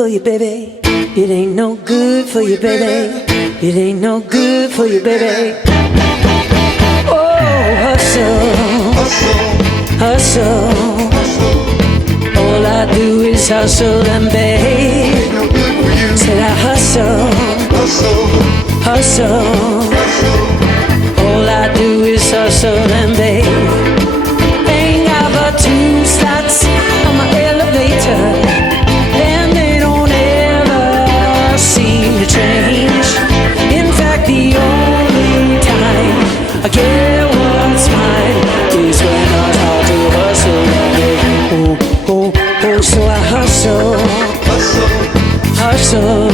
for you, baby. It ain't no good for you, baby. It ain't no good for you, baby. Oh, hustle, hustle. All I do is hustle and beg. Said I hustle, hustle. All I do is hustle and beg. Ain't got but 2 slots on my elevator, and they don't ever seem to change. In fact, the only time I get what's mine is when I start to hustle and beg. Oh, oh, oh, so I hustle, hustle.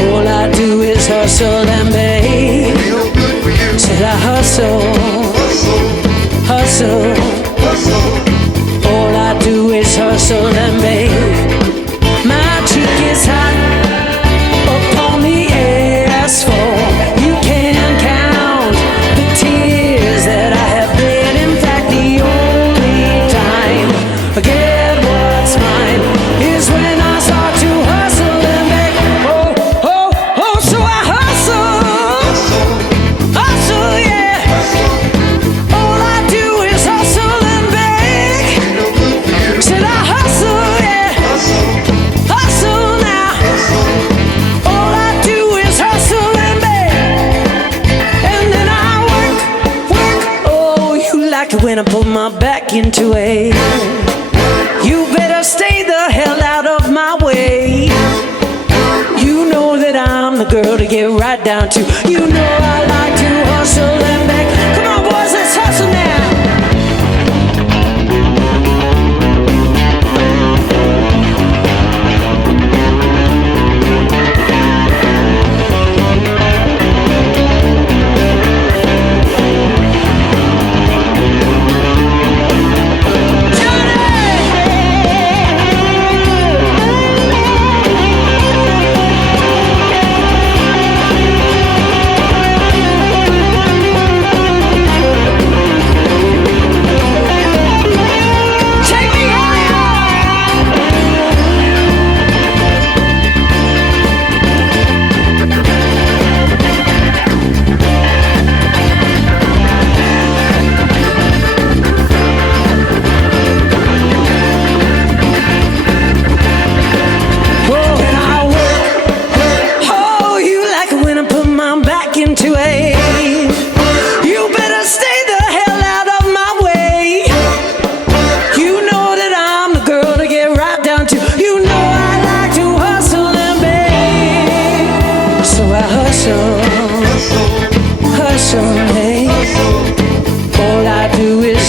All I do is hustle and beg. Said I hustle, hustle. All I do is hustle and beg. My cheek is hot upon the asphalt. You can't count the tears that I have bled. In fact, the only time I get what's mine is when I start to hustle and beg. Oh, oh, oh, so I hustle, hustle, yeah. All I do is hustle and beg. Said I hustle, yeah, hustle now. All I do is hustle and beg. And then I work, work. Oh, you like it when I put my back into it. You better stay the hell out of my way. You know that I'm the girl to get right down to. You know I like to hustle and beg. Come on, boys, let's hustle now.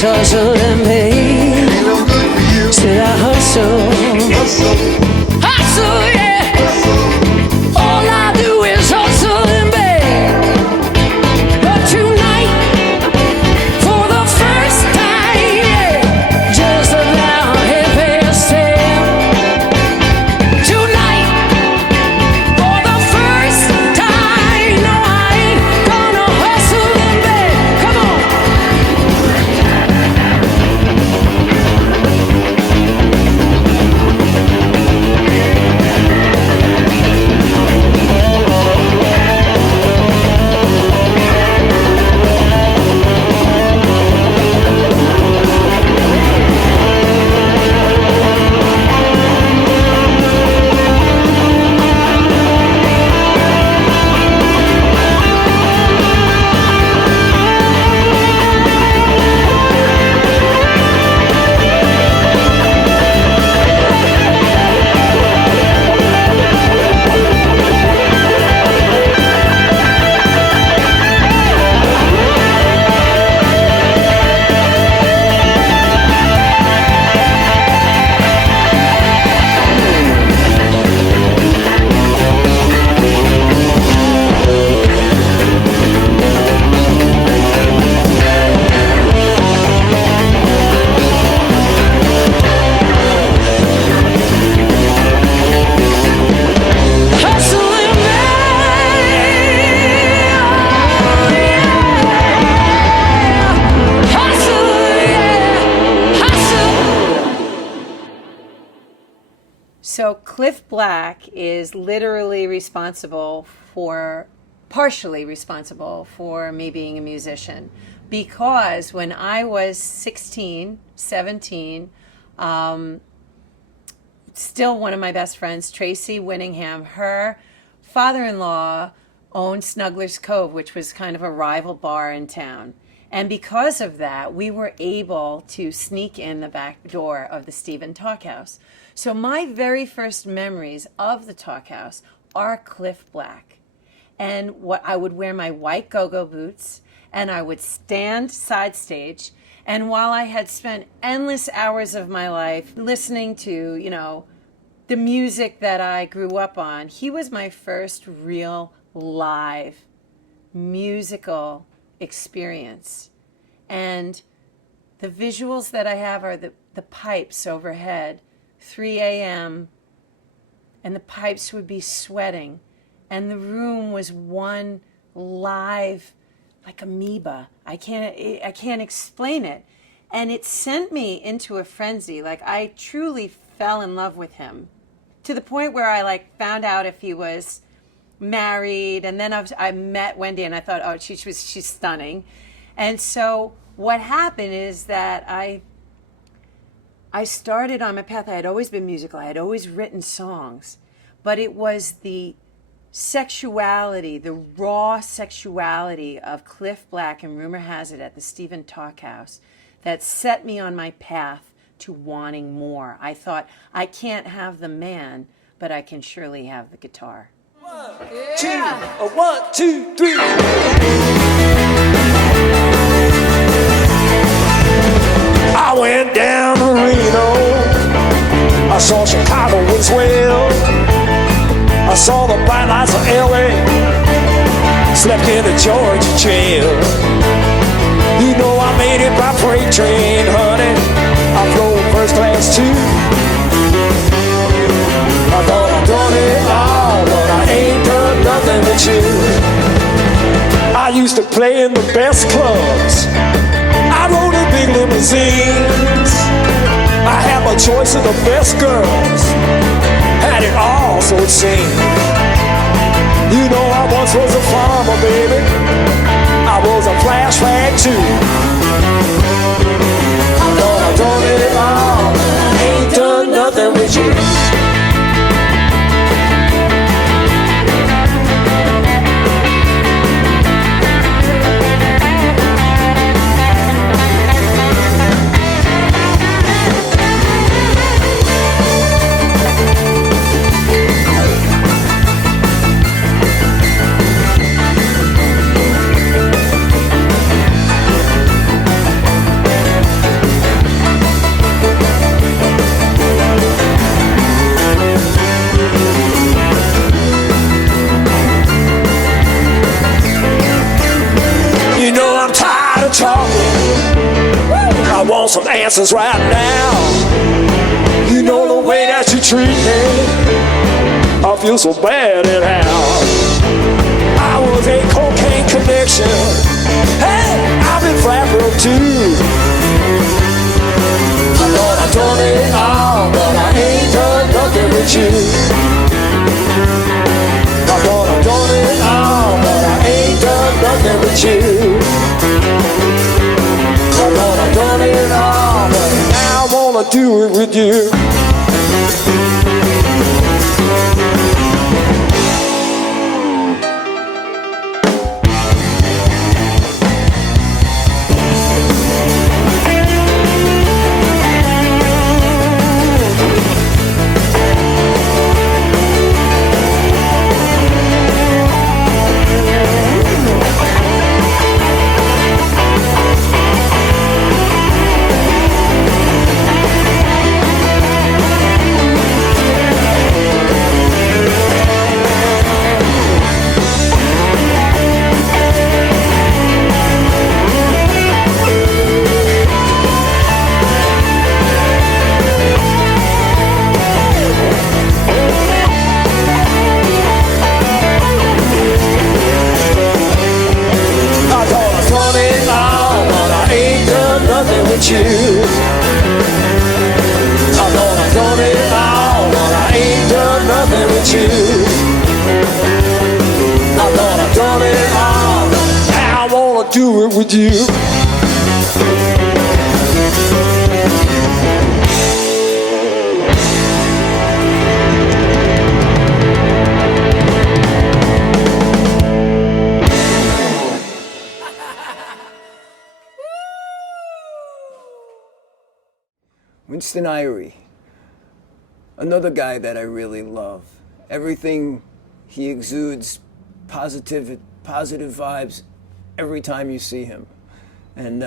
Hustle and pay. Said I hustle, hustle, yeah. All I do is hustle and beg. But tonight, for the first time, yeah, just about 10:30. Tonight, for the first time, no, I ain't gonna hustle and beg. Come on. So Cliff Black is literally partially responsible for me being a musician. Because when I was 16, 17, still one of my best friends, Tracy Winningham, her father-in-law owned Snuggler's Cove, which was kind of a rival bar in town. And because of that, we were able to sneak in the back door of the Stephen Talkhouse. So my very first memories of the Talkhouse are Cliff Black. And what I would wear my white go-go boots, and I would stand side stage. And while I had spent endless hours of my life listening to, the music that I grew up on, he was my first real live musical experience. And the visuals that I have are the pipes overhead, 3 a.m., and the pipes would be sweating, and the room was one live, like amoeba. I can't explain it. And it sent me into a frenzy. Like, I truly fell in love with him, to the point where I found out if he was married. And then I met Wendy, and I thought, oh, she's stunning. And so what happened is that I started on my path. I had always been musical. I had always written songs, but it was the sexuality, the raw sexuality of Cliff Black, and rumor has it at the Stephen Talkhouse, that set me on my path to wanting more. I thought, I can't have the man, but I can surely have the guitar. 1, 2, 1, 2, 3. I went down to Reno. I saw Chicago as well. I saw the bright lights of LA. Slept in the Georgia jail. You know I made it by freight train, honey. I flew first class too. I thought I'd done it all, but I ain't done nothing with you. I used to play in the best clubs. I rode in big limousines. I had my choice of the best girls. Had it all, so it seemed. You know I once was a farmer, baby. I was a flash flag too. I thought I'd done it all, I ain't done nothing with you. I want some answers right now. You know the way that you treat me, I feel so bad in how. I was a cocaine connection. Hey, I've been flat broke too. I thought I'd done it all, but I ain't done nothing with you. I thought I'd done it all, but I ain't done nothing with you. I thought I'd done it all, but now I wanna do it with you. nothing with you. I thought I'd done it all, now I wanna do it with you. Winston Irie, another guy that I really love. Everything he exudes, positive vibes every time you see him. And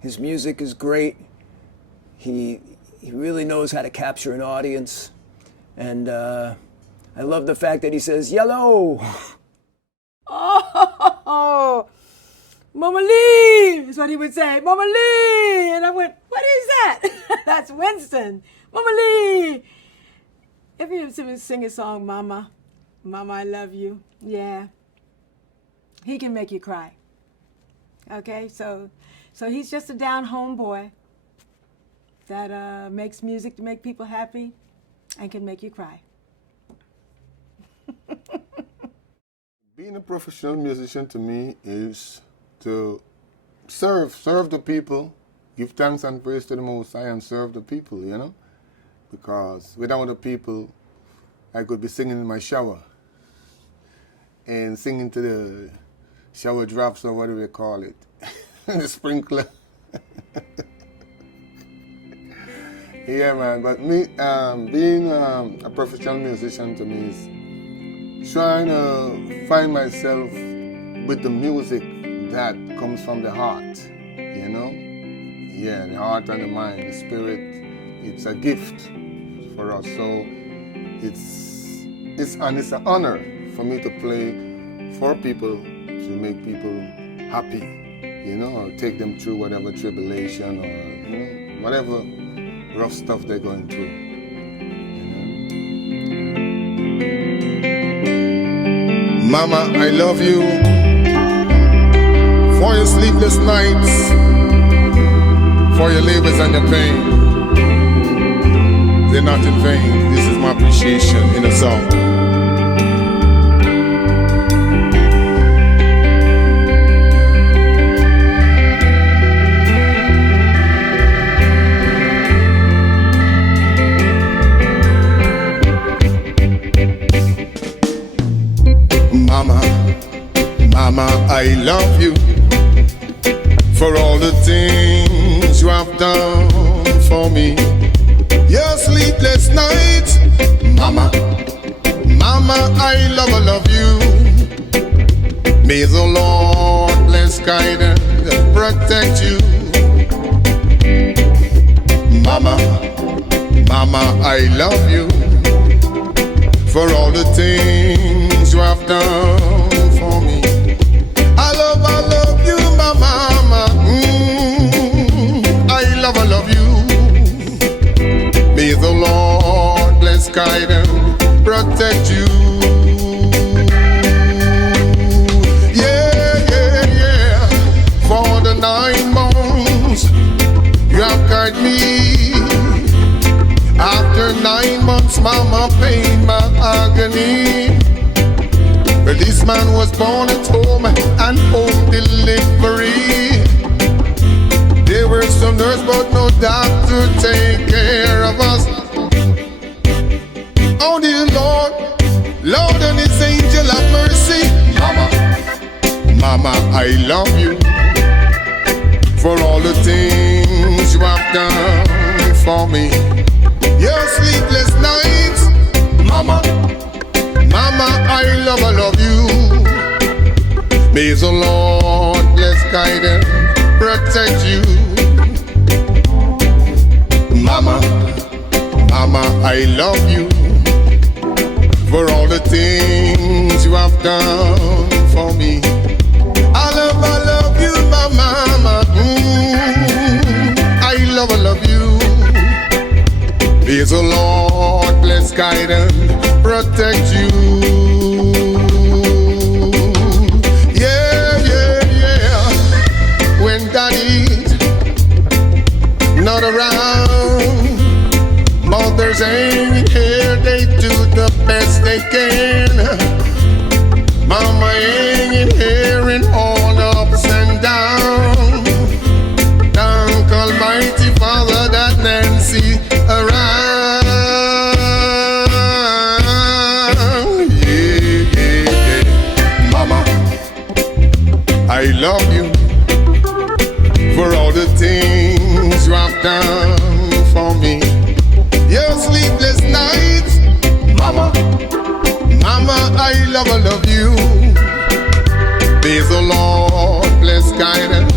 his music is great. He really knows how to capture an audience. And I love the fact that he says, "Yellow." Oh, Mama Lee is what he would say. Mama Lee. And I went, what is that? That's Winston. Mama Lee. If you hear him sing a song, Mama, Mama, I love you. Yeah. He can make you cry. Okay, so he's just a down home boy that makes music to make people happy and can make you cry. Being a professional musician to me is to serve the people, give thanks and praise to the Most High and serve the people, you know? Because without the people, I could be singing in my shower and singing to the shower drops or whatever they call it, the sprinkler. Yeah, man, but me, being a professional musician to me is trying to find myself with the music that comes from the heart, you know? Yeah, the heart and the mind, the spirit, it's a gift for us. So it's an honor for me to play for people, to make people happy, you know, or take them through whatever tribulation or you know, whatever rough stuff they're going through. You know? Mama, I love you. For your sleepless nights, for your labors and your pain, they're not in vain. This is my appreciation in a song. Mama, Mama, I love you. For all the things you have done for me. Your sleepless nights, Mama, Mama, I love you. May the Lord bless, guide and protect you. Mama, Mama, I love you. For all the things you have done for me. I love you, Mama. I love you. May the Lord bless, guide and protect you. Yeah, yeah, yeah. For the 9 months you have guided me. After 9 months, Mama pain my agony. But this man was born at home and home delivery. There were some nurses but no doctor take care of us. Oh dear Lord, Lord and His angel have mercy. Mama, Mama, I love you. For all the things you have done for me. Your sleepless nights, Mama, Mama, I love you. May the Lord bless, guide and protect you. Mama, Mama, I love you. For all the things you have done for me. I love you, Mama. I love you. May the Lord bless, guide and protect you. Yeah, yeah, yeah. When Daddy's not around, mothers ain't here, they do the best making. Mama ain't hearing all ups and downs. Thank Almighty Father that Nancy around. Yeah, yeah, yeah. Mama, I love you for all the things you have done for me. Your sleepless nights, Mama, Mama, I love you. May the Lord bless, guide and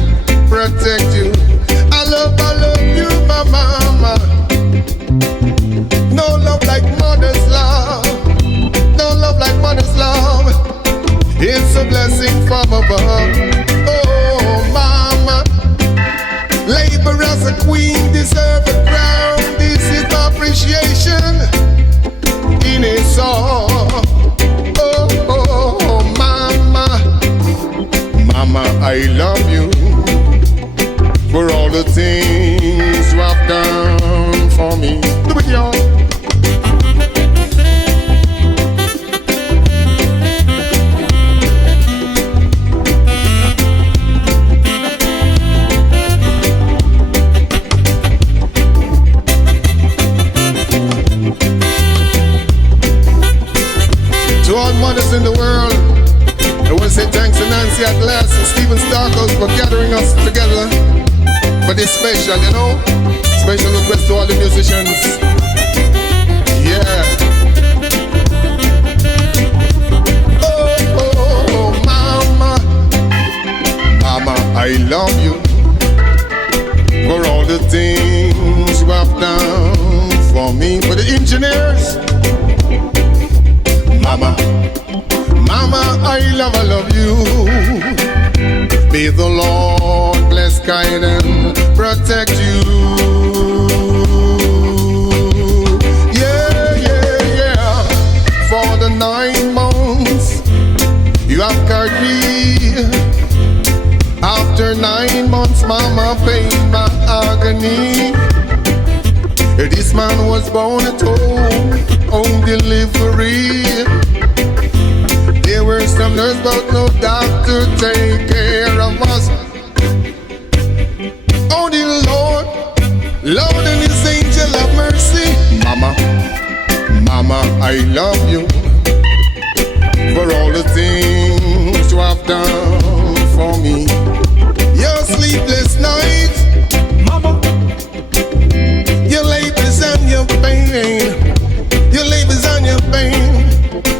protect you. I love you, my mama. No love like mother's love. No love like mother's love. It's a blessing from above. Oh, mama. Labor as a queen, deserve a crown. This is my appreciation in a song. Oh, oh, mama. Mama, I love you for all the things you have done for me. Do it, y'all. To all mothers in the world, I want to say thanks to Nancy at last and Stephen Starkhouse for gathering us together for this special, you know. Special request to all the musicians. Yeah. Oh, oh, oh, mama. Mama, I love you for all the things you have done for me. For the engineers, Mama, Mama, I love you. May the Lord bless, guide and protect you. Yeah, yeah, yeah. For the 9 months you have carried me. After 9 months, Mama paid my agony. This man was born at home delivery. There were some nurses, but no doctor take care of us. Only Lord, Lord and His angel of mercy. Mama, Mama, I love you for all the things you have done for me. Your sleepless nights, Mama, your labors and your pain, your labors and your pain,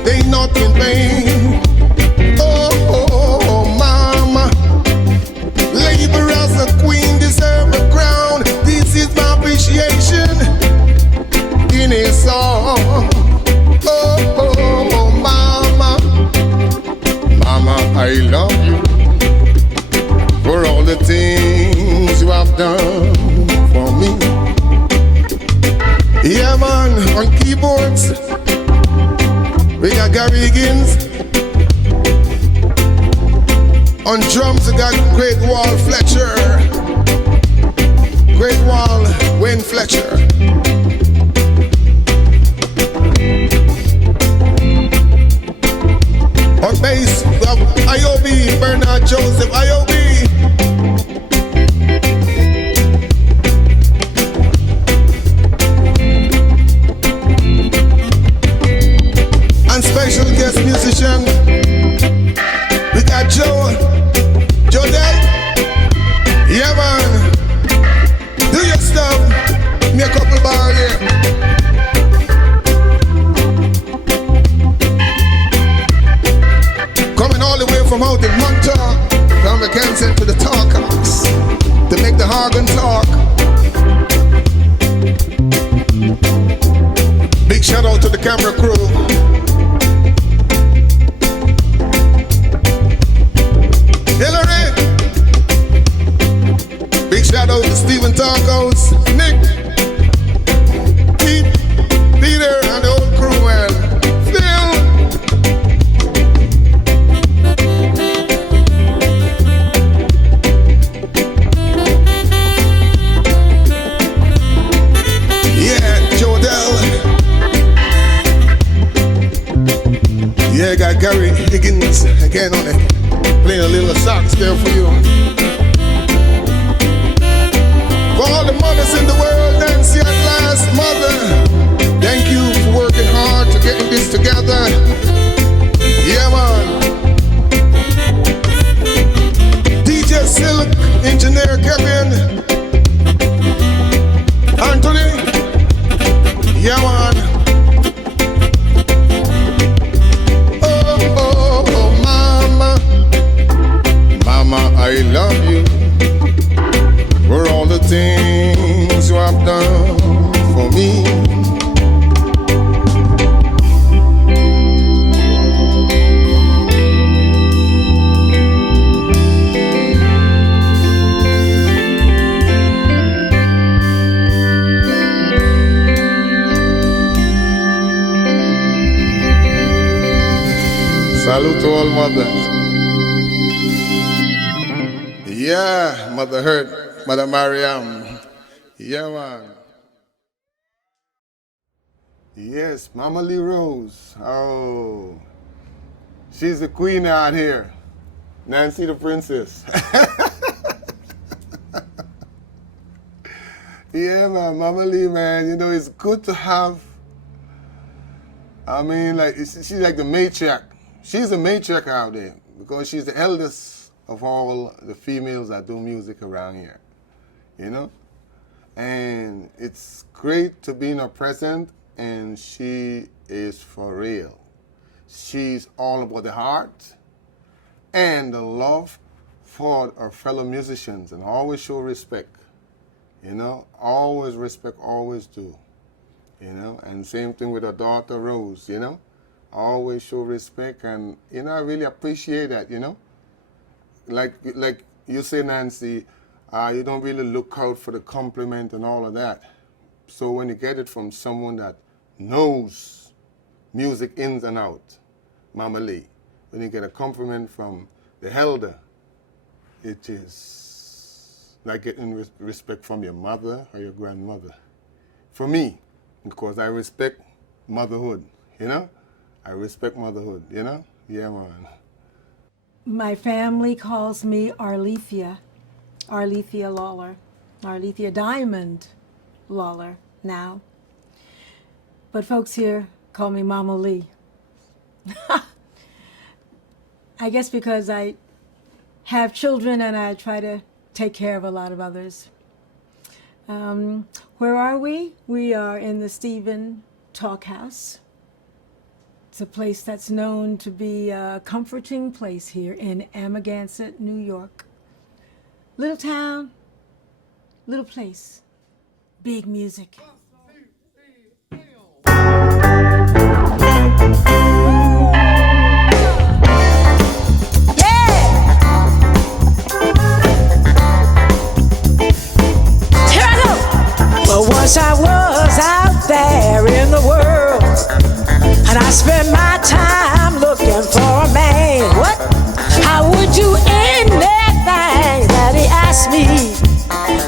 they not in vain. Oh, oh, oh, mama, labor as a queen, deserve a crown. This is my appreciation in a song. Oh, oh, oh, mama, mama, I love you for all the things you have done for me. Yeah, man, on keyboards we got Gary Higgins. On drums we got Great Wall Fletcher. Great Wall Wayne Fletcher. On bass we have IOB, Bernard Joseph, IOB. And special guest musician, we got Jodel. Yeah, man, do your stuff. Me a couple bar here. Coming all the way from out in Montauk, from the Kansas to the Talkers, to make the organ talk. Big shout out to the camera crew. Hillary, big shout out to Stephen Tarkos, Nick, Pete, Peter, and the whole crew, man. Phil. Yeah, Jodel. Yeah, I got Gary Higgins again on it, playing a little sax there for you. For all the mothers in the world, Nancy at last, mother, thank you for working hard to getting this together. Yeah, man. DJ Silk, Engineer Kevin, Anthony. Yeah, man. Oh, oh, oh, mama. Mama, I love you for all the things you have done for me. Salute to all mothers. Yeah, Mother Hurt, Mother Mariam. Yeah, man. Yes, Mama Lee Rose. Oh, she's the queen out here. Nancy the princess. Yeah, man, Mama Lee, man. You know, it's good to have, I mean, like, she's like the matriarch. She's a matriarch out there because she's the eldest of all the females that do music around here, you know? And it's great to be in her presence, and she is for real. She's all about the heart and the love for her fellow musicians, and always show respect, you know? Always respect, always do, you know? And same thing with her daughter, Rose, you know? Always show respect, and, you know, I really appreciate that, you know? Like you say, Nancy, you don't really look out for the compliment and all of that. So when you get it from someone that knows music ins and out, Mama Lee, when you get a compliment from the elder, it is like getting respect from your mother or your grandmother. For me, because I respect motherhood, you know? I respect motherhood, you know? Yeah, man. My family calls me Arlethea Lawler, Arlethea Diamond Lawler now. But folks here call me Mama Lee. I guess because I have children and I try to take care of a lot of others. Where are we? We are in the Stephen Talk House. It's a place that's known to be a comforting place here in Amagansett, New York. Little town, little place, big music. Well, once I was out there in the world, and I spent my time looking for a man. What? How would you end anything that he asked me?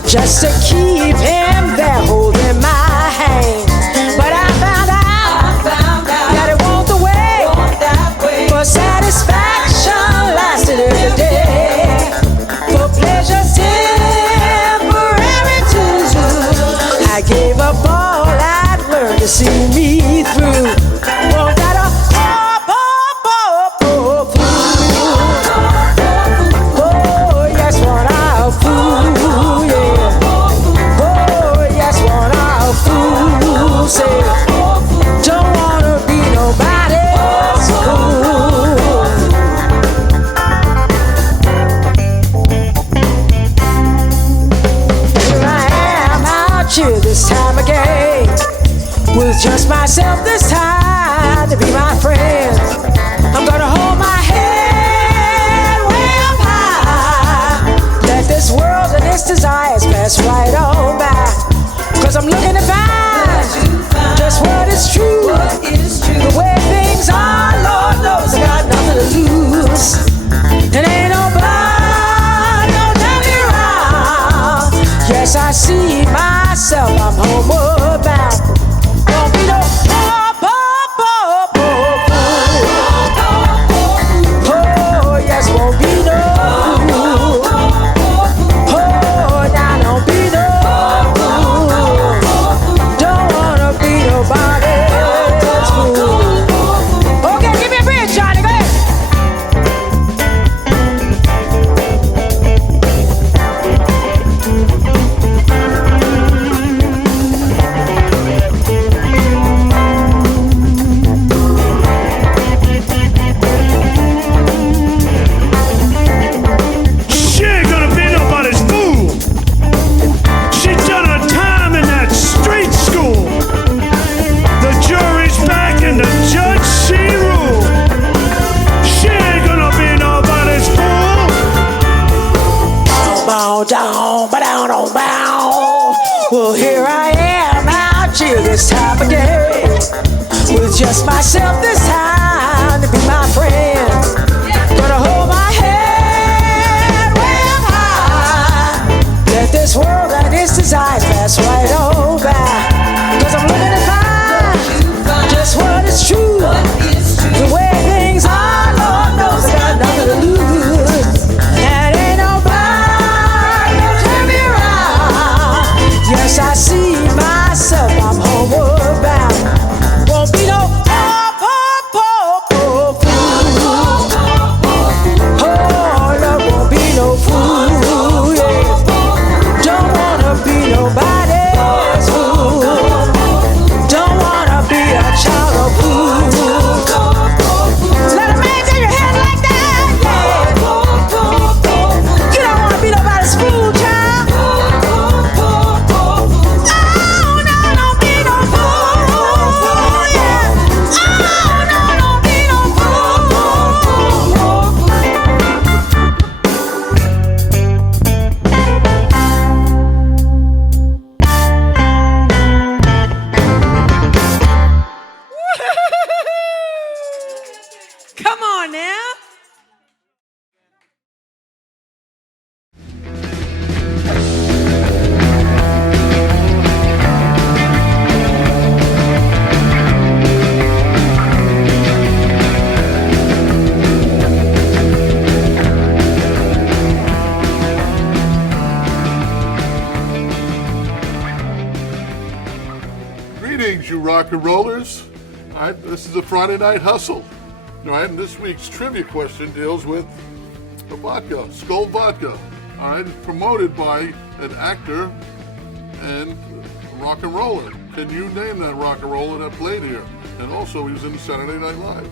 Just to keep him there holding my hand. But I found out that it won't the way. For satisfaction lasted every day. For pleasure temporary too. I gave up all I'd learned to see me through. This time again, with just myself this time. just myself this time to be my friend. Gonna hold my head way up high. Let this world and its desires pass right on by. 'Cause I'm looking to find just what is true. The way things are, Lord knows I got nothing to lose. And ain't nobody gonna turn me around. Yes, I see myself, I'm homeward bound. Won't be no fool. Oh, no, won't be no fool, yeah. Don't wanna be nobody's fool. Don't wanna be a child of fool. Let a man take your head like that, yeah. You don't wanna be nobody's fool, child. Oh, no, don't be no fool, yeah. Oh, no, don't be no Come on now. Greetings, you rock and rollers. All right, this is a Friday Night Hustle. All right, and this week's trivia question deals with a vodka, Skull Vodka. All right, it's promoted by an actor and a rock and roller. Can you name that rock and roller that played here? And also, he was in Saturday Night Live.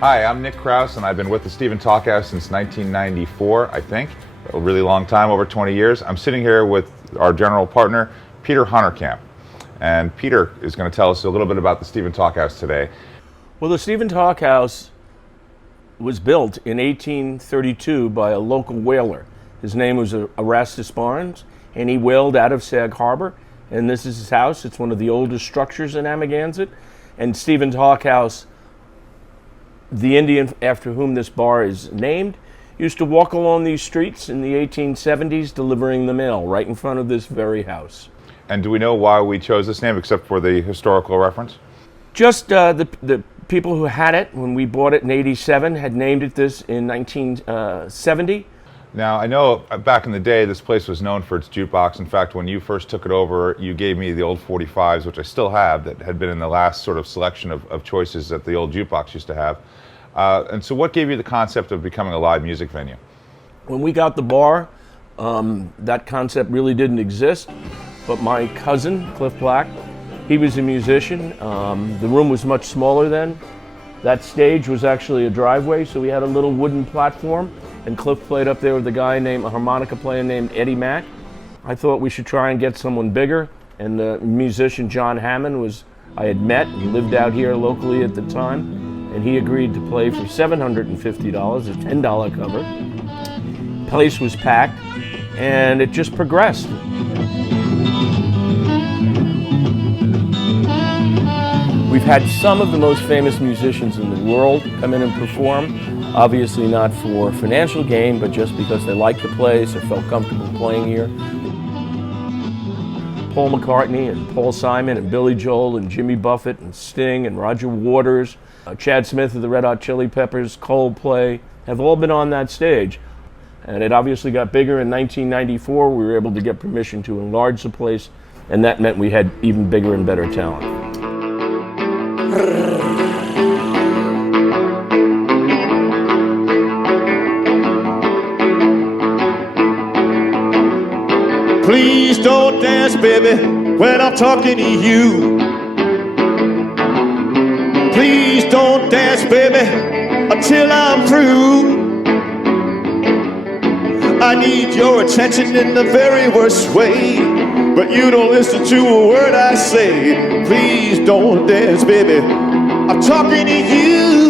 Hi, I'm Nick Krause, and I've been with the Stephen Talkhouse since 1994, I think. A really long time, over 20 years. I'm sitting here with our general partner, Peter Honerkamp. And Peter is going to tell us a little bit about the Stephen Talkhouse today. Well, the Stephen Talkhouse was built in 1832 by a local whaler. His name was Erastus Barnes, and he whaled out of Sag Harbor. And this is his house. It's one of the oldest structures in Amagansett. And Stephen Talkhouse, the Indian after whom this bar is named, used to walk along these streets in the 1870s delivering the mail right in front of this very house. And do we know why we chose this name, except for the historical reference? Just the people who had it when we bought it in '87 had named it this in 1970. Now, I know back in the day, this place was known for its jukebox. In fact, when you first took it over, you gave me the old 45s, which I still have, that had been in the last sort of selection of choices that the old jukebox used to have. And so what gave you the concept of becoming a live music venue? When we got the bar, that concept really didn't exist, but my cousin, Cliff Black, he was a musician. The room was much smaller then. That stage was actually a driveway, so we had a little wooden platform, and Cliff played up there with a harmonica player named Eddie Mack. I thought we should try and get someone bigger, and the musician John Hammond I had met and lived out here locally at the time, and he agreed to play for $750, a $10 cover. Place was packed, and it just progressed. We've had some of the most famous musicians in the world come in and perform, obviously not for financial gain, but just because they liked the place or felt comfortable playing here. Paul McCartney and Paul Simon and Billy Joel and Jimmy Buffett and Sting and Roger Waters, Chad Smith of the Red Hot Chili Peppers, Coldplay, have all been on that stage. And it obviously got bigger in 1994. We were able to get permission to enlarge the place, and that meant we had even bigger and better talent. Please don't dance, baby, when I'm talking to you. Please don't dance, baby, until I'm through. I need your attention in the very worst way, but you don't listen to a word I say. Please don't dance, baby, I'm talking to you.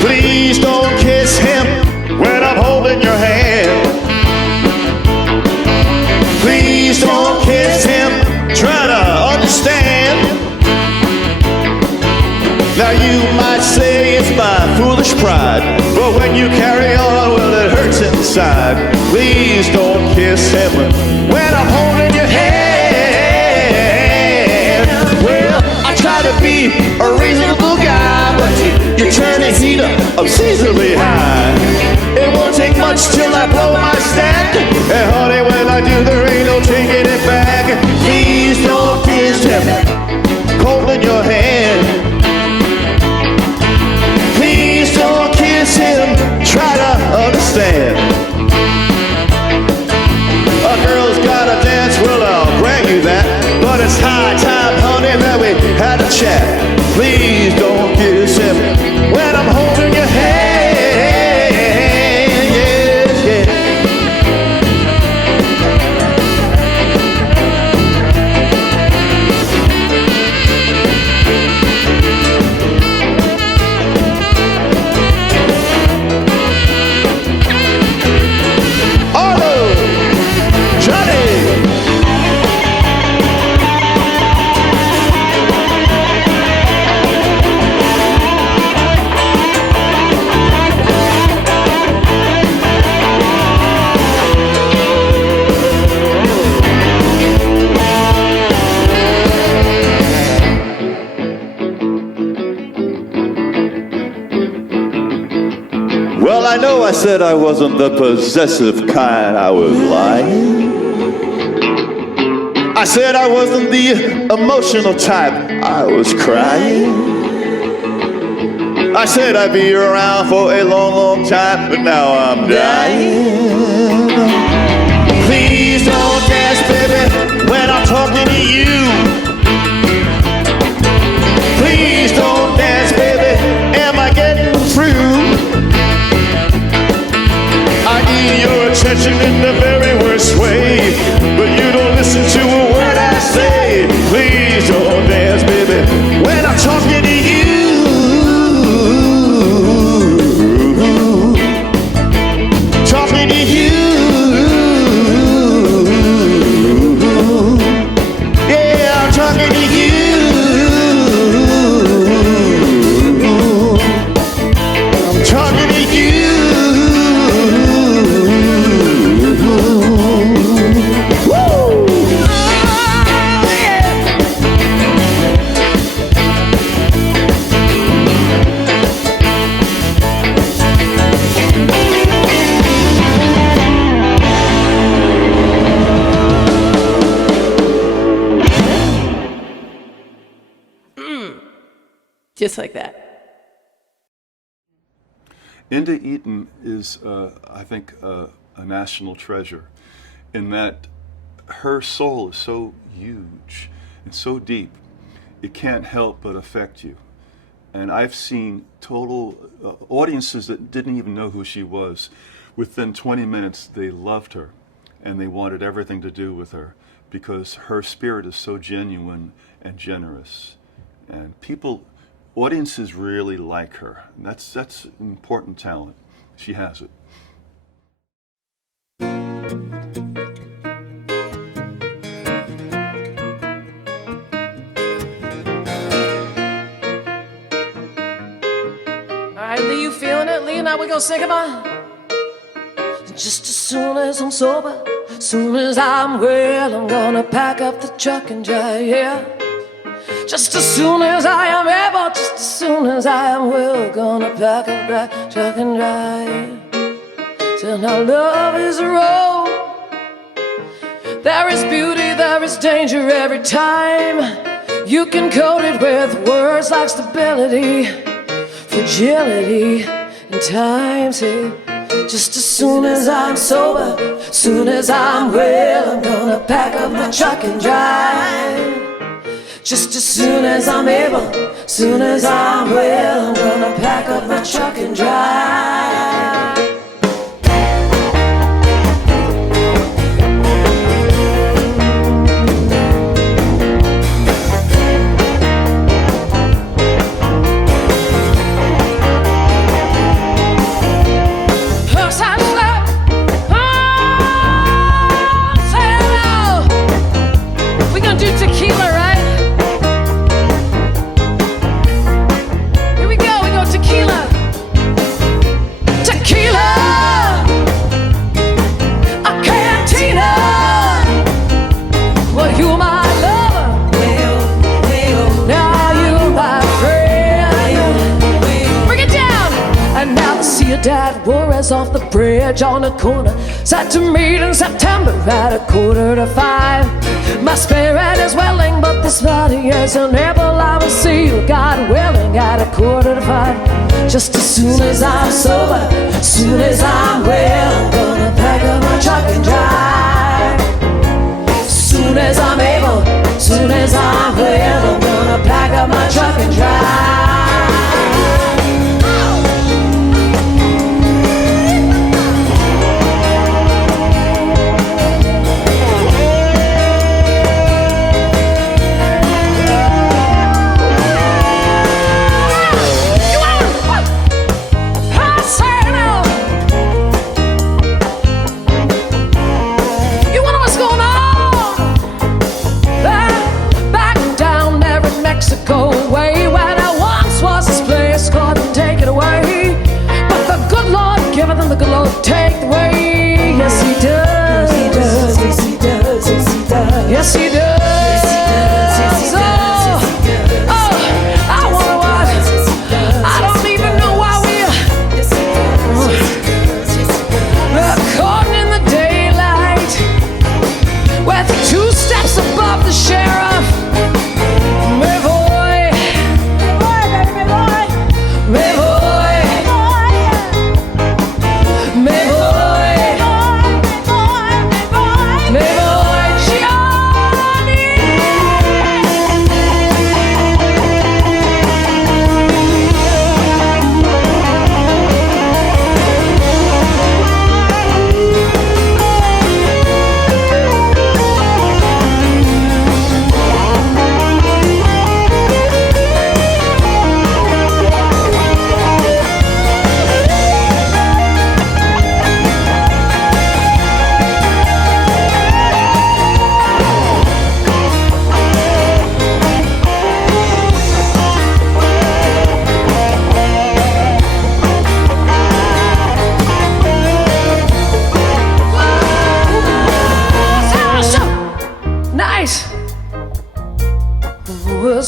Please don't kiss him when I'm holding your hand. Please don't kiss him, try to understand. Now you might say it's my foolish pride, but when you carry on, well, it hurts inside. Please don't kiss him when I'm holding your hand. Well, I try to be a reasonable guy, but you turn the heat up unseasonably high. It won't take much till I blow my stack, and honey, when I do, there ain't no taking it back. Please don't kiss him, holding your hand. Please don't kiss him, try to understand. A girl's gotta dance, well, I'll grant you that, but it's high time, honey, that we had a chat. Please don't kiss him when I'm holding your hand. I know I said I wasn't the possessive kind, I was lying. I said I wasn't the emotional type, I was crying. I said I'd be around for a long, long time, but now I'm dying. Please don't dance, baby, when I'm talking to you. Please don't dance, baby, am I getting through? I need your attention in the very worst way, but you don't listen to a word I say. Please don't dance, baby, when I'm talking to you. Talking to you. Yeah, I'm talking to you. I'm talking to you. Just like that. Enda Eaton is, I think, a national treasure in that her soul is so huge and so deep, it can't help but affect you. And I've seen total audiences that didn't even know who she was. Within 20 minutes, they loved her and they wanted everything to do with her because her spirit is so genuine and generous. And audiences really like her. That's an important talent. She has it. All right, Lee, you feeling it? Lee, now we're gonna sing about just as soon as I'm sober, as soon as I'm well, I'm gonna pack up the truck and drive, yeah. Just as soon as I am able, just as soon as I am well, gonna pack up that truck and drive. Till now love is a road. There is beauty, there is danger every time. You can code it with words like stability, fragility, and time. Say, Just as soon as I'm sober, soon as I'm well, I'm gonna pack up my truck and drive. Just as soon as I'm able, soon as I'm well, I'm gonna pack up my truck and drive. Dad wore us off the bridge on the corner, set to meet in September at 4:45. My spirit is willing, but this body is unable. I will see you, God willing, at 4:45. Just as soon as I'm sober, soon as I'm well, I'm gonna pack up my truck and drive. Soon as I'm able, soon as I'm well, I'm gonna pack up my truck and drive. Go away when I once was this place, couldn't take it away. But the good Lord giveth and the good Lord take the way. Yes, He does. Yes, He does. Yes, He does. Yes, He does. Yes, He does. Oh, I wonder what. I don't even know why we're caught in the daylight, with 2 steps above the sheriff.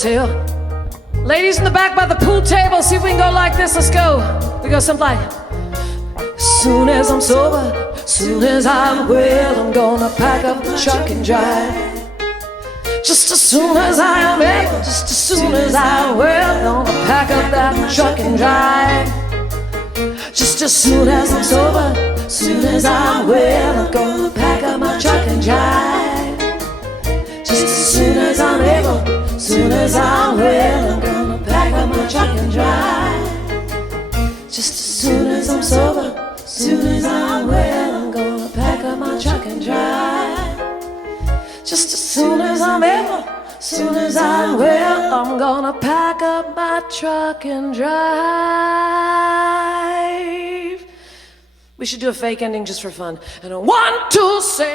Here. Ladies in the back by the pool table, see if we can go like this. Let's go. We go something like, soon as I'm sober, soon as I'm well, I'm gonna pack up the truck and drive. Just as soon as I am able, just as soon as I'm well, gonna pack up that truck and drive. Just as soon as I'm sober, soon as I'm well, I'm gonna pack up my truck and drive. Just as soon as I'm able, soon as I'm well, I'm gonna pack up my truck and drive. Just as soon as I'm sober, soon as I'm well, I'm gonna pack up my truck and drive. Just as soon as I'm able, soon as I'm well, I'm gonna pack up my truck and drive. We should do a fake ending just for fun. And a 1, 2, 3.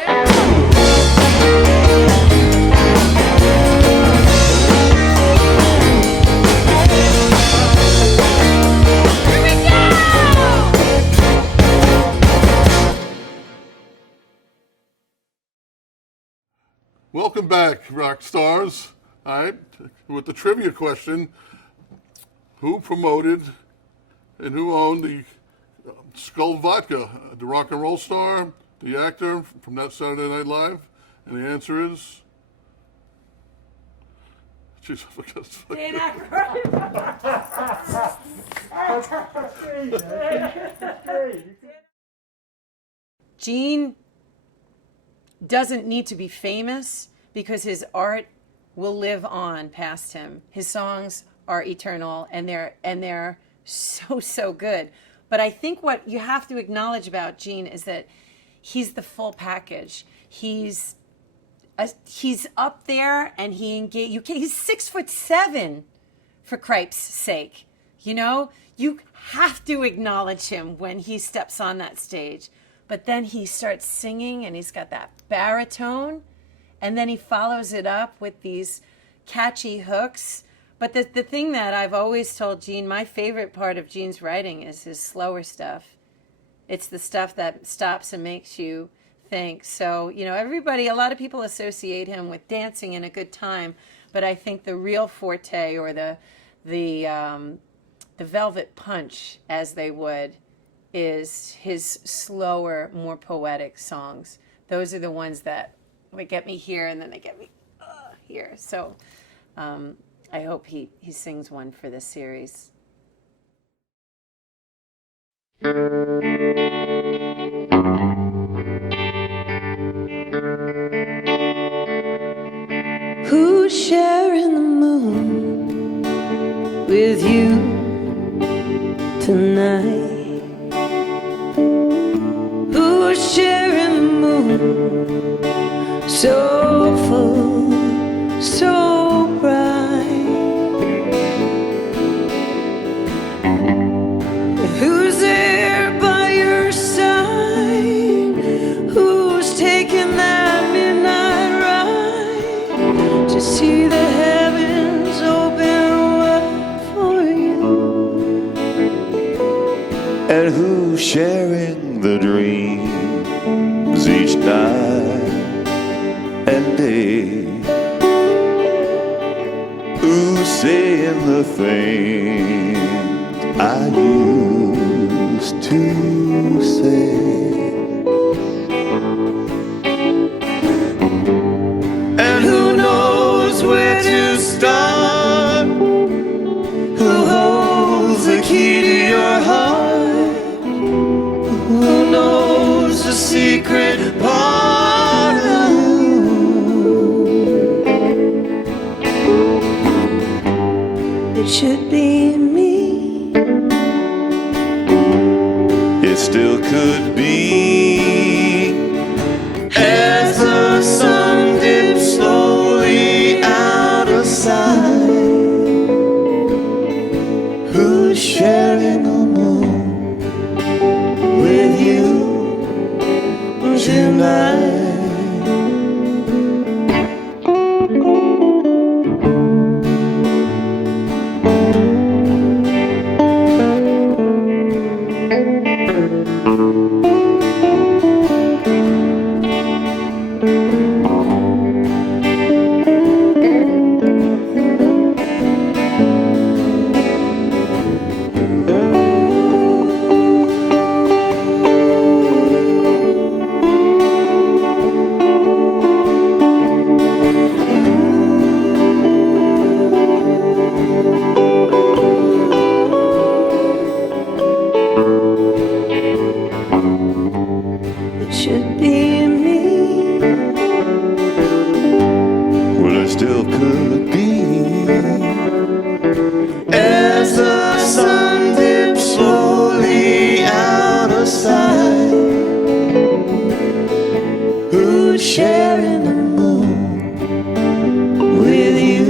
Welcome back, rock stars. All right, with the trivia question, who promoted and who owned the Skull Vodka, the rock and roll star, the actor from that Saturday Night Live? And the answer is? Jeez, I forgot. Dan Aykroyd. Gene doesn't need to be famous because his art will live on past him. His songs are eternal, and they're so good. But I think what you have to acknowledge about Gene is that he's the full package. He's up there, and he's 6'7", for cripe's sake. You know, you have to acknowledge him when he steps on that stage. But then he starts singing, and he's got that baritone, and then he follows it up with these catchy hooks. But the thing that I've always told Gene, my favorite part of Gene's writing is his slower stuff. It's the stuff that stops and makes you think. So, you know, a lot of people associate him with dancing and a good time, but I think the real forte, or the velvet punch, as they would, is his slower, more poetic songs. Those are the ones that get me here, and then they get me here. So I hope he sings one for this series. Who's sharing the moon with you tonight? Who's sharing the moon so full, so bright? Who's there by your side? Who's taking that midnight ride to see the heavens open wide for you? And who's sharing the dreams each night and day? Who's saying the things I used to say? And who knows where to start? Who holds the key to your heart? Who knows the secret part of you? It should be me. It still could be, as the sun dips slowly out of sight. Who's sharing the moon with you tonight? It should be me. Well, it still could be, as the sun dips slowly out of sight. Who's sharing the moon with you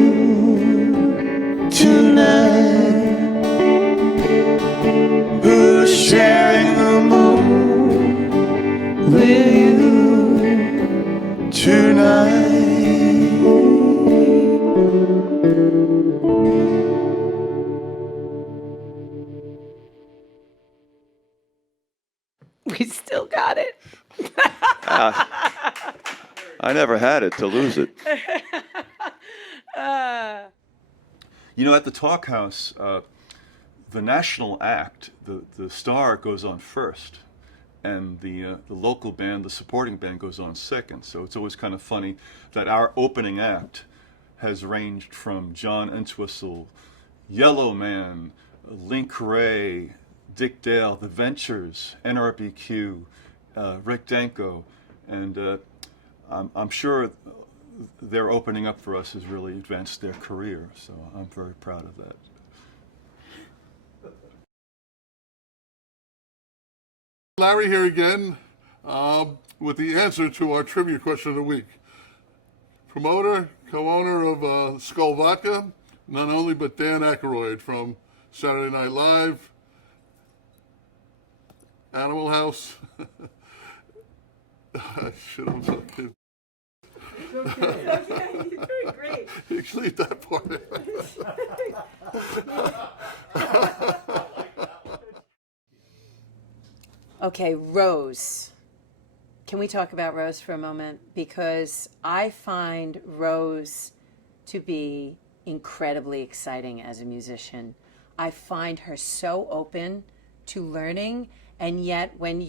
tonight? Who's sharing the moon with you tonight? We still got it. I never had it to lose it. You know, at the Talk House, the national act, the star goes on first, and the local band, the supporting band, goes on second. So it's always kind of funny that our opening act has ranged from John Entwistle, Yellow Man, Link Wray, Dick Dale, The Ventures, NRBQ, Rick Danko, and I'm sure their opening up for us has really advanced their career, so I'm very proud of that. Larry here again with the answer to our trivia question of the week. Promoter, co-owner of Skull Vodka, none only but Dan Aykroyd from Saturday Night Live, Animal House. I should have talked. Okay, you're doing great. You can leave that part in. Okay, Rose. Can we talk about Rose for a moment? Because I find Rose to be incredibly exciting as a musician. I find her so open to learning, and yet when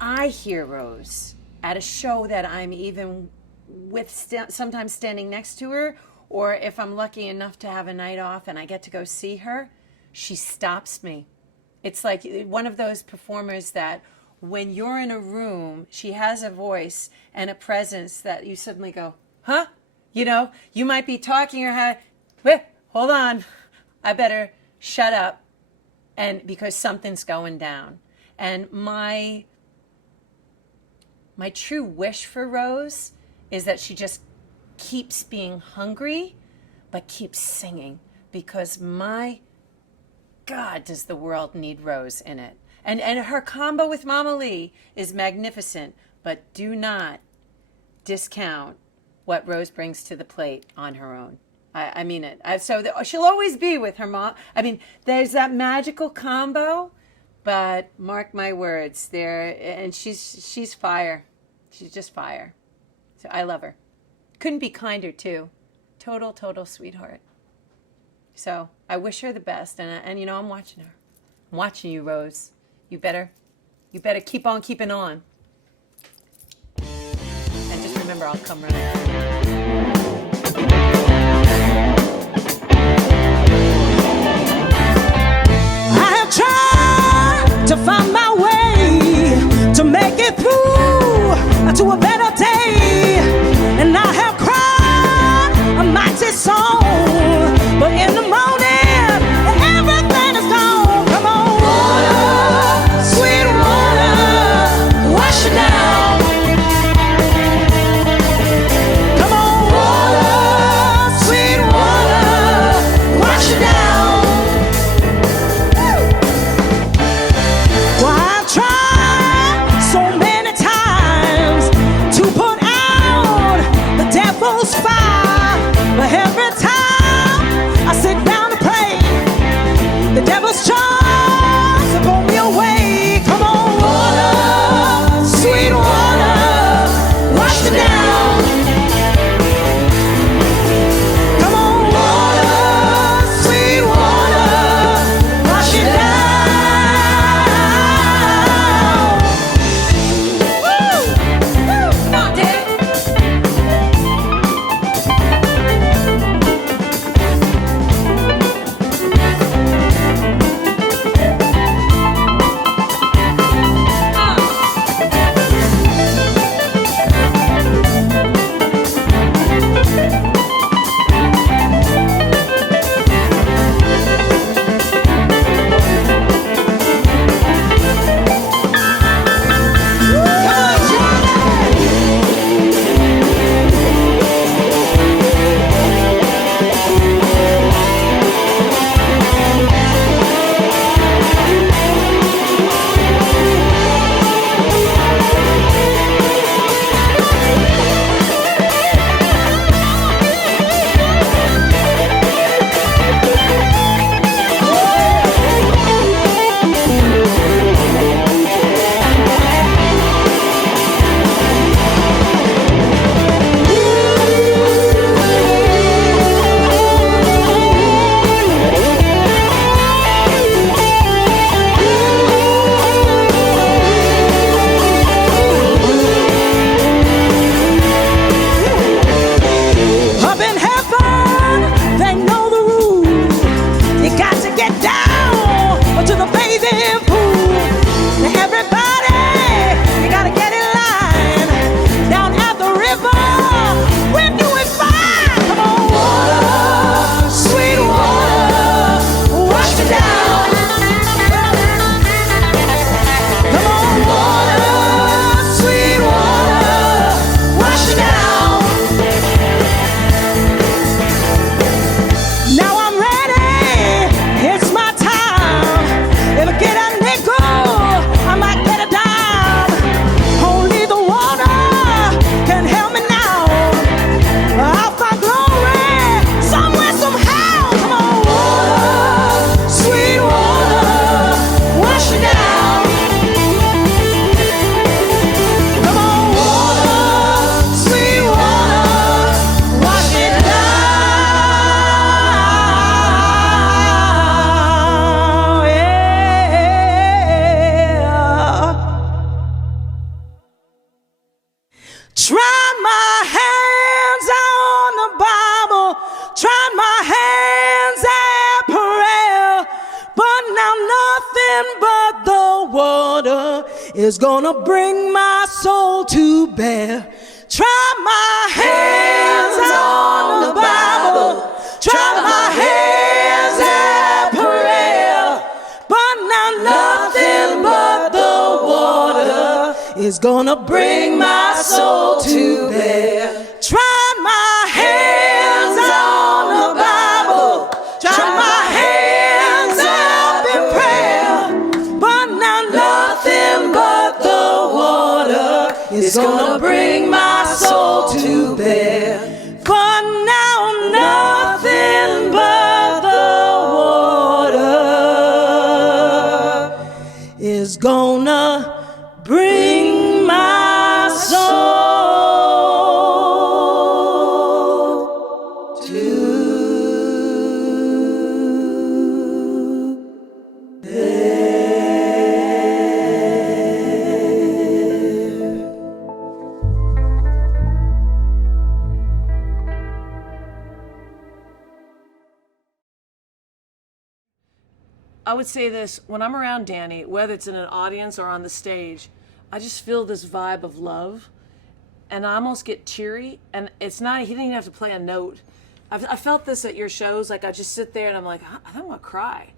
I hear Rose at a show that I'm even with sometimes standing next to her, or if I'm lucky enough to have a night off and I get to go see her, she stops me. It's like one of those performers that when you're in a room, she has a voice and a presence that you suddenly go, huh? You know, you might be talking or hold on, I better shut up, and because something's going down. And my true wish for Rose is that she just keeps being hungry, but keeps singing, because my God, does the world need Rose in it. And her combo with Mama Lee is magnificent, but do not discount what Rose brings to the plate on her own. I mean it. She'll always be with her mom. I mean, there's that magical combo, but mark my words, and she's fire. She's just fire. So I love her. Couldn't be kinder too. Total sweetheart. So I wish her the best, and you know, I'm watching her. I'm watching you, Rose. You better keep on keeping on. And just remember, I'll come running. I have tried to find my way to make it through to a better day, and I have cried a mighty song, but in the morning everything is gone. Come on, water, sweet water, wash it down. Come on, water, sweet water, wash it down. Well, I've tried so many times to put out the devil. Tried my hands on the Bible, tried my hands at prayer, but now nothing but the water is gonna bring my soul to bear. Tried my hands on the Bible, tried my hands at prayer, but now nothing but the water is gonna bring my soul to bear. Tried my hands on the Bible, tried my hands up in prayer, but now nothing but the water is gonna bring my soul to bear. For now nothing but the water is gonna bring my soul to I would say this, when I'm around Danny, whether it's in an audience or on the stage, I just feel this vibe of love, and I almost get teary, and it's not, he didn't even have to play a note. I felt this at your shows, like I just sit there and I'm like, I think I'm gonna cry.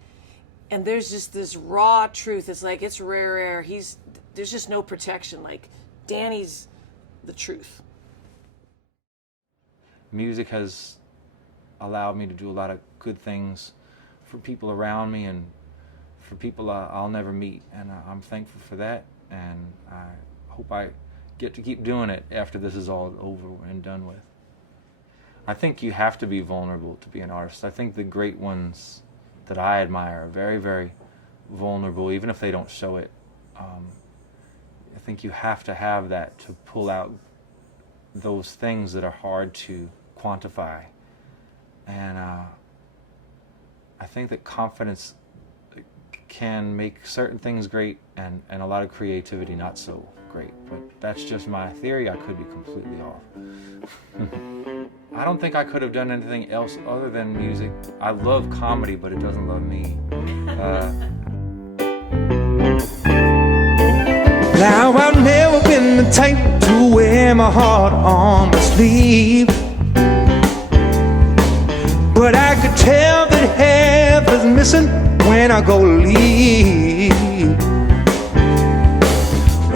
And there's just this raw truth, it's like, it's rare, there's just no protection, like Danny's the truth. Music has allowed me to do a lot of good things for people around me and for people I'll never meet, and I'm thankful for that, and I hope I get to keep doing it after this is all over and done with. I think you have to be vulnerable to be an artist. I think the great ones that I admire are very, very vulnerable, even if they don't show it. I think you have to have that to pull out those things that are hard to quantify. And I think that confidence can make certain things great and a lot of creativity not so great. But that's just my theory. I could be completely off. I don't think I could have done anything else other than music. I love comedy, but it doesn't love me. Now I've never been the type to wear my heart on my sleeve, but I could tell that half is missing when I go to leave.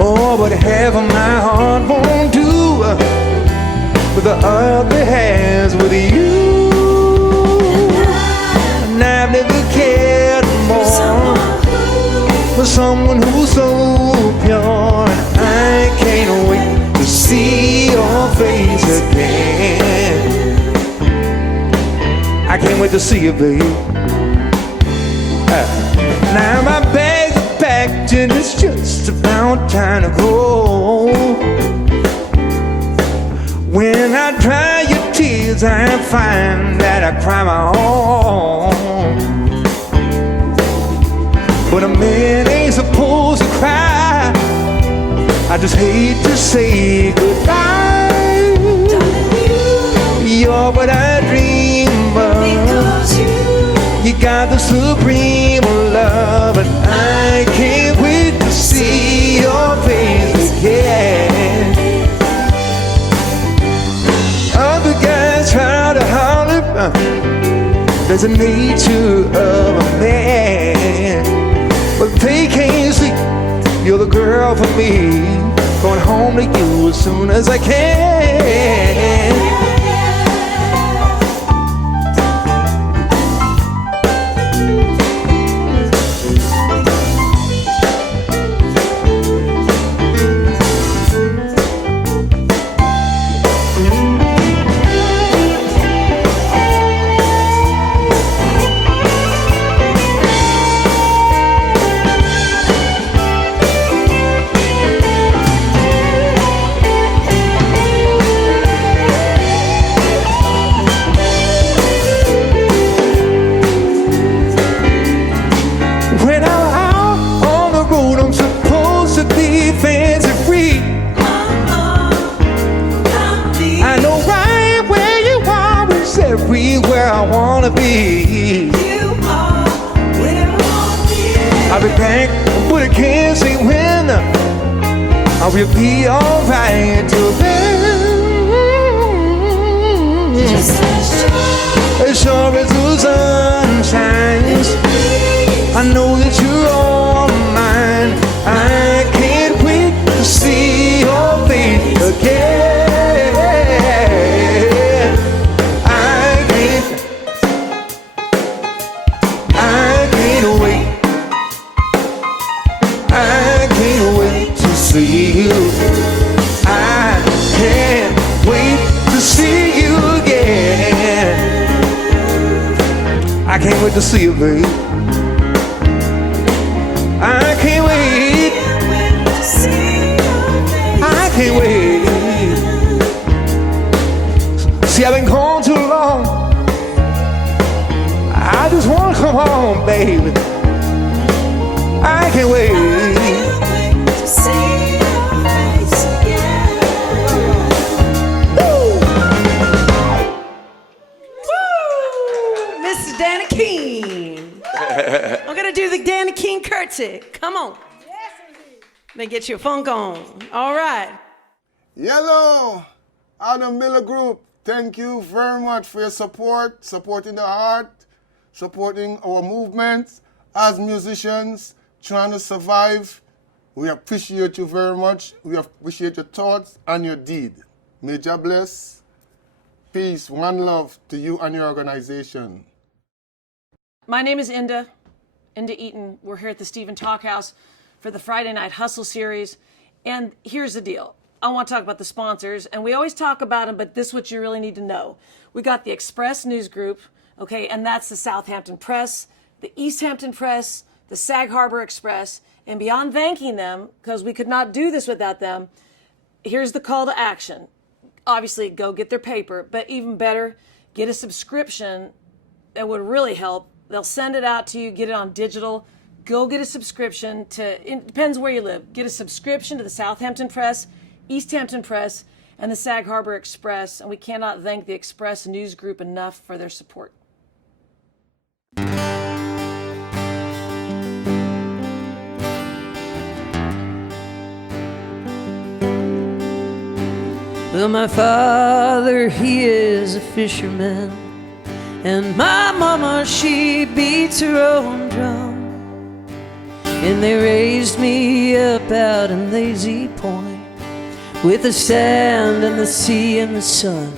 Oh, but half of my heart won't do, but the other half's with you. And I've never cared more for someone who's so pure, and I can't wait to see your face again. I can't wait to see you, babe. Now my bags are packed and it's just about time to go. When I dry your tears, I find that I cry my own. But a man ain't supposed to cry. I just hate to say goodbye. You're what I dream of. You got the supreme love, and I can't wait to see your face again. Other guys try to holler, there's a nature of a man, but they can't see you're the girl for me. Going home to you as soon as I can. wanna be. You are where I wanna be. I'll be back, but I can't say when. I will be alright till then. Just As sure as the sun shines, I know that you're all mine. I can't wait to see your face again. I can't wait. I can't wait to see you. I can't wait to see you again. I can't wait to see you, babe. I can't wait. I can't wait. See, I've been gone too long. I just wanna come home, baby. I can't wait. Mr. Danny Keene. I'm gonna do the Danny Keene curtsy. Come on. Let me get your funk on. All right. Yellow, Adam Miller Group, thank you very much for your support, supporting the art, supporting our movements as musicians, trying to survive. We appreciate you very much. We appreciate your thoughts and your deed. May God bless. Peace, one love to you and your organization. My name is Inda Eaton. We're here at the Stephen Talk House for the Friday Night Hustle series. And here's the deal. I want to talk about the sponsors, and we always talk about them, but this is what you really need to know. We got the Express News Group, okay, and that's the Southampton Press, the East Hampton Press, the Sag Harbor Express, and beyond thanking them, because we could not do this without them, here's the call to action. Obviously, go get their paper, but even better, get a subscription. That would really help. They'll send it out to you, get it on digital. Go get a subscription to, it depends where you live, get a subscription to the Southampton Press, East Hampton Press, and the Sag Harbor Express, and we cannot thank the Express News Group enough for their support. Well, my father, he is a fisherman, and my mama, she beats her own drum. And they raised me up out in Lazy Point, with the sand and the sea and the sun.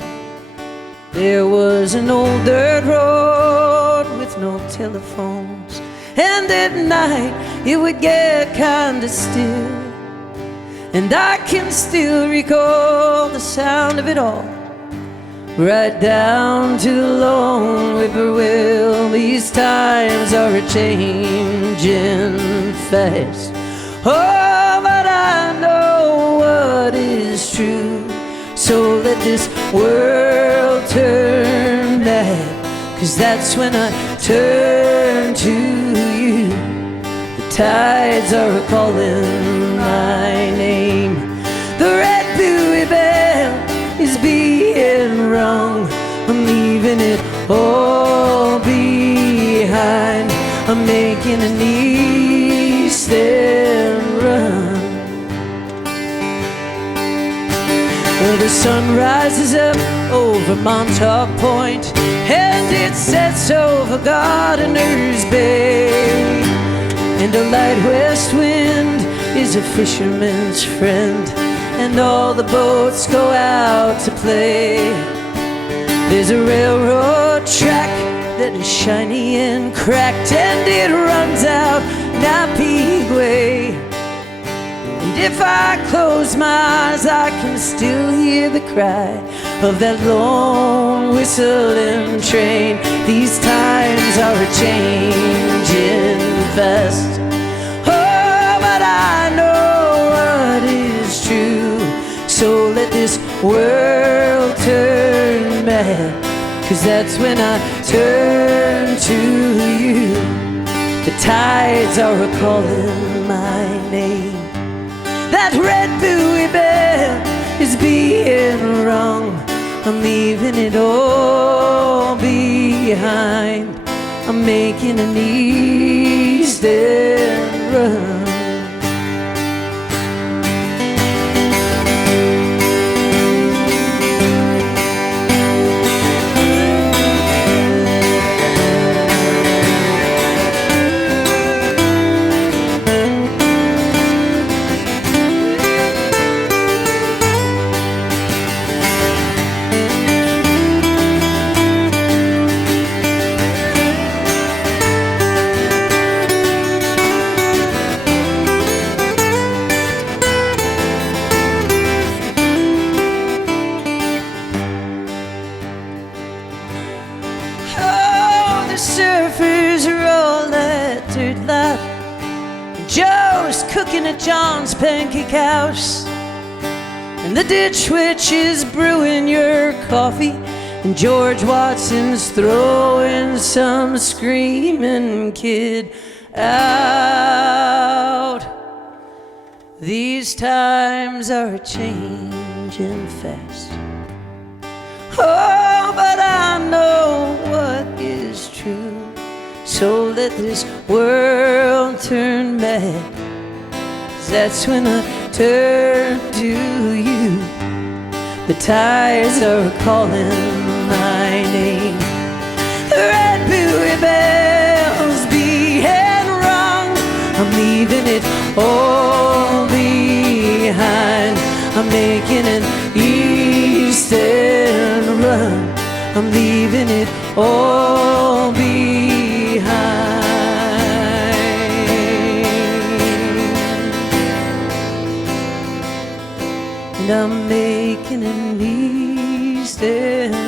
There was an old dirt road with no telephones, and at night it would get kinda still. And I can still recall the sound of it all, right down to the lone whippoorwill. These times are a-changing fast. Oh, but I know what is true. So let this world turn mad, 'cause that's when I turn to you. The tides are a-calling my name. The red buoy bell is being rung. I'm leaving it all behind. I'm making an eastern run. Well, the sun rises up over Montauk Point, and it sets over Gardiner's Bay. And a light west wind is a fisherman's friend, and all the boats go out to play. There's a railroad track that is shiny and cracked, and it runs out Napigway. And if I close my eyes, I can still hear the cry of that lone whistling train. These times are a-changing fast. Oh, but I know what is true. So let this world turn mad, 'cause that's when I turn to you. The tides are a-calling my name. That red buoy bell is being rung. I'm leaving it all behind. I'm making an east end run. Oh, the surfers are all at Third Lap. Joe's cooking at John's Pancake House. And the ditch witch is brewing your coffee. And George Watson's throwing some screaming kid out. These times are changing fast. Oh, but I know what is true. So let this world turn mad. 'Cause that's when I turn to you. The tides are calling my name. The red buoy bells being rung. I'm leaving it all behind. I'm making an east end run. I'm leaving it all behind. And I'm making an east end